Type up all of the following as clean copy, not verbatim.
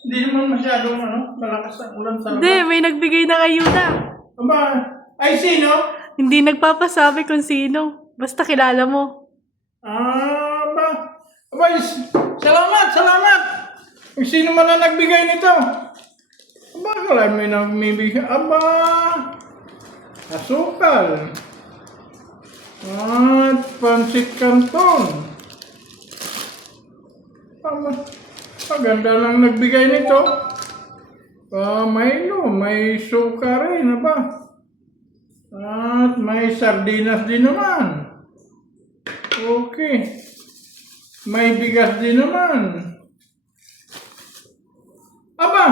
Hindi naman masyadong malakas ang ulan sa Hindi, labas. may nagbigay ng ayuda. Aba, ay sino? Hindi nagpapasabi kung sino. Basta kilala mo. Aba, aba, salamat, salamat. Kung sino man na nagbigay nito. Aba, kala may nagbibigay. Aba, asukal. At pansit canton. Aba, maganda lang nagbigay nito. May suka rin, aba. At may sardinas din naman. Okay. May bigas din naman. Aba!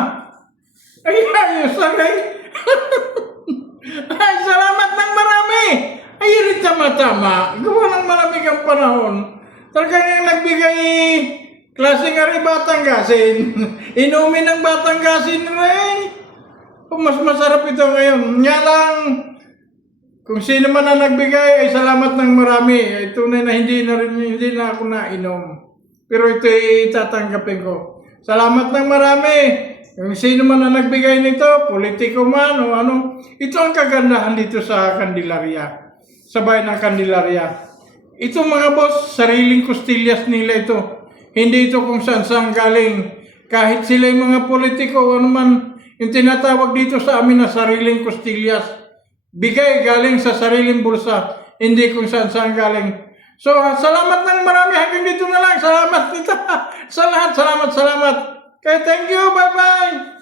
Ay, ayos, aray! Ay, salamat ng marami! Ay, rin tama-tama. Gawa ng malamig ang panahon. Talagang yung nagbigay klaseng ari Batanggasin. Inumin ng Batanggasin rin. Mas masarap ito ngayon. Nga lang, kung sino man na nagbigay, ay salamat ng marami. Ay tunay na hindi na ako nainom. Pero ito itatanggapin ko. Salamat ng marami. Kung sino man na nagbigay nito, politiko man o ano, ito ang kagandahan dito sa Candelaria. Sa bayan ng Candelaria. Ito mga boss, sariling kustillas nila ito. Hindi ito kung saan galing. Kahit sila yung mga politiko, ano man, yung tinatawag dito sa amin na sariling kustillas. Bigay galing sa sariling bulsa, hindi kung saan galing. So, salamat ng marami. Hanggang dito na lang. Salamat dito. Sa lahat. Salamat. Kaya thank you. Bye-bye.